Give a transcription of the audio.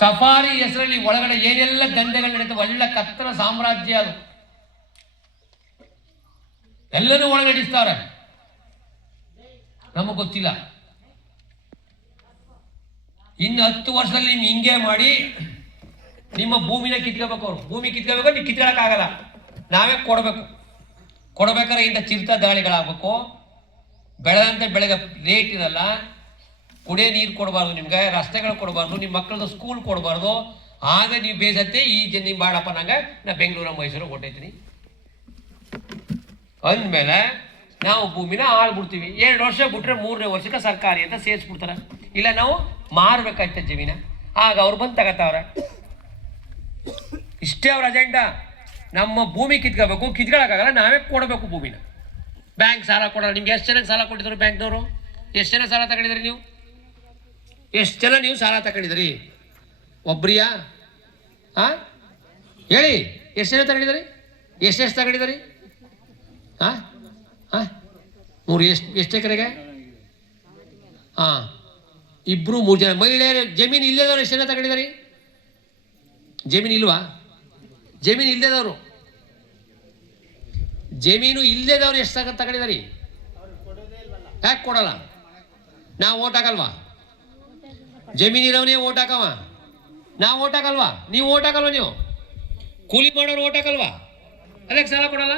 Safari ಹೆಸರಲ್ಲಿ ಒಳಗಡೆ ಏನೆಲ್ಲ ದಂಧೆಗಳು ನಡೀತವೆ, ಒಳ್ಳೆ ಕತ್ತಲ ಸಾಮ್ರಾಜ್ಯ ಅದು. ಎಲ್ಲರೂ ಒಳಗಡಿಸ್ತಾರೆ, ನಮಗೆ ಗೊತ್ತಿಲ್ಲ. ಇನ್ನು 10 ವರ್ಷದಲ್ಲಿ ನೀವು ಹಿಂಗೆ ಮಾಡಿ ನಿಮ್ಮ ಭೂಮಿನ ಕಿತ್ಕೋಬೇಕು. ಅವ್ರು ಭೂಮಿ ಕಿತ್ಕೋಬೇಕು, ನೀವು ಕಿತ್ಕೊಳ್ಳೋಕ್ಕಾಗಲ್ಲ, ನಾವೇ ಕೊಡಬೇಕು. ಕೊಡ್ಬೇಕಾದ್ರೆ ಇಂಥ ಚಿರತ ದಾಳಿಗಳಾಗಬೇಕು. ಬೆಳೆದಂತೆ ಬೆಳೆಗೆ ರೇಟ್ ಇರಲ್ಲ, ಕುಡಿಯೋ ನೀರು ಕೊಡಬಾರ್ದು, ನಿಮ್ಗೆ ರಸ್ತೆಗಳು ಕೊಡಬಾರ್ದು, ನಿಮ್ಮ ಮಕ್ಕಳದ್ದು ಸ್ಕೂಲ್ ಕೊಡಬಾರ್ದು. ಆಗ ನೀವು ಬೇಸತ್ತೆ ಈ ನೀವು ಮಾಡಪ್ಪ ನಂಗೆ ನಾ ಬೆಂಗಳೂರು ಮೈಸೂರು ಹೊಟ್ಟೈತೀನಿ ಅಂದಮೇಲೆ ನಾವು ಭೂಮಿನ ಆಳ್ಬಿಡ್ತೀವಿ. 2 ವರ್ಷ ಬಿಟ್ರೆ 3ನೇ ವರ್ಷಕ್ಕೆ ಸರ್ಕಾರಿ ಅಂತ ಸೇರಿಸ್ಬಿಡ್ತಾರೆ. ಇಲ್ಲ ನಾವು ಮಾರ್ಬೇಕಾಯ್ತ ಜಮೀನ, ಆಗ ಅವ್ರು ಬಂದು ತಗೋತಾವ್ರೆ. ಇಷ್ಟೇ ಅವ್ರ ಅಜೆಂಡಾ. ನಮ್ಮ ಭೂಮಿ ಕಿತ್ಕೋಬೇಕು, ಕಿತ್ಕೊಳ್ಳೋಕ್ಕಾಗಲ್ಲ, ನಾವೇ ಕೊಡಬೇಕು ಭೂಮಿನ. ಬ್ಯಾಂಕ್ ಸಾಲ ಕೊಡೋಲ್ಲ. ನಿಮ್ಗೆ ಎಷ್ಟು ಜನಕ್ಕೆ ಸಾಲ ಕೊಟ್ಟಿದ್ರು ಬ್ಯಾಂಕ್ನವರು? ಎಷ್ಟು ಜನ ಸಾಲ ತಗೊಂಡಿದ್ರಿ ನೀವು? ಎಷ್ಟು ಜನ ನೀವು ಸಾಲ ತಗೊಂಡಿದ್ರಿ? ಒಬ್ರಿಯಾ? ಹಾಂ ಹೇಳಿ, ಎಷ್ಟು ಜನ ತಗೊಂಡಿದ್ರಿ? ಎಷ್ಟೆಷ್ಟು ತಗೊಂಡಿದ್ರಿ? ಹಾಂ ಹಾಂ 3 ಎಷ್ಟು ಎಕರೆಗೆ? ಹಾಂ, 2-3 ಜನ ಮಹಿಳೆಯರು. ಜಮೀನು ಇಲ್ಲದವ್ರು ಎಷ್ಟು ಜನ ತಗೊಂಡಿದ್ರಿ? ಜಮೀನು ಇಲ್ವಾ? ಜಮೀನು ಇಲ್ಲದವರು, ಜಮೀನು ಇಲ್ಲದವ್ರು ಎಷ್ಟು ತಗೊಂಡಿದ್ರಿ? ಯಾಕೆ ಕೊಡಲ್ಲ? ನಾವು ಓಟ್ ಹಾಕಲ್ವಾ? ಜಮೀನು ಇರೋವನೇ ಓಟ್ ಹಾಕವ, ನಾವು ಓಟ್ ಹಾಕಲ್ವಾ? ನೀವು ಓಟ್ ಹಾಕಲ್ವ? ನೀವು ಕೂಲಿ ಮಾಡೋರು ಓಟ್ ಹಾಕಲ್ವಾ? ಅದಕ್ಕೆ ಸಾಲ ಕೊಡಲ್ಲ?